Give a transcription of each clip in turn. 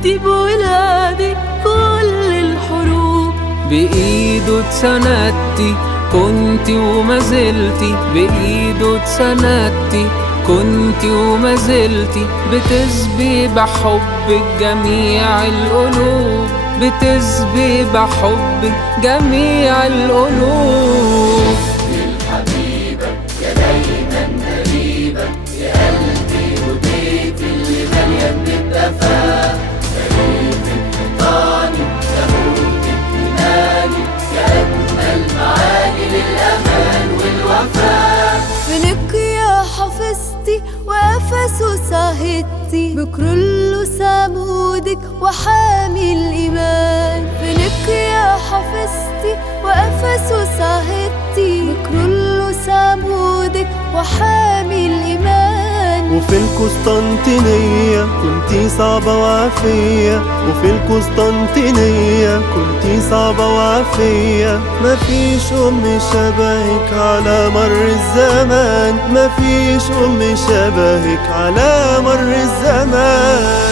جدي بولادي كل الحروب. بإيده اتسندتي كنتي وما زلتي، بإيده اتسندتي كنتي وما زلتي، بتسبي بحبك جميع القلوب، بتسبي بحبك جميع القلوب. الحبيبة يا دايما قريبة، يا قلبي وبيتي اللي مليان بالدفا، يا ريتك حيطاني يا موتك إيماني، يا أجمل معاني للأمان والوفاء. فينك يا حفظتي وأفسس عهدتي، بكل سمودك وحامي الإيمان. فينك يا حفظتي وأفسس عهدتي، بكل سمودك وحامي الإيمان. وفي القسطنطينية كنتي صعبة وعافية، وفي القسطنطينية كنتي صعبة وعافية. مفيش أم شبهك على مر الزمان، مفيش أم شبهك على مر الزمان.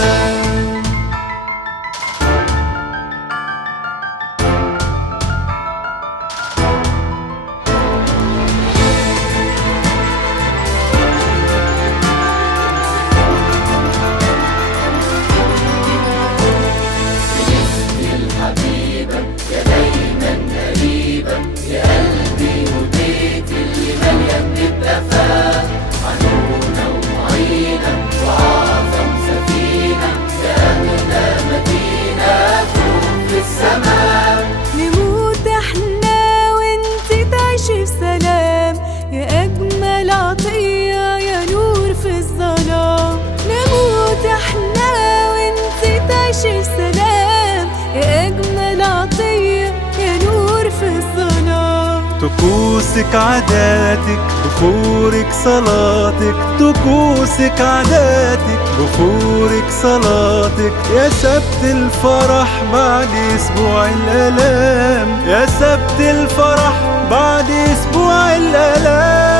الحبيبة يا دايما قريبة، يا قلبي وبيتي اللي مليان بالدفا، عنونة ومعينة وأعظم سفينة، يا أغلى مدينة فوق في السماء. نموت احنا وانتي تعيشي في سلام، يا أجمل عطية يا نور في الظلام. نموت احنا وانتي تعيشي في سلام، يا أجمل عطية يا نور في الظلام. طقوسك عاداتك بخورك صلاتك، طقوسك عاداتك بخورك صلاتك، يا سبت الفرح بعد اسبوع الالام، يا سبت الفرح بعد اسبوع الالام.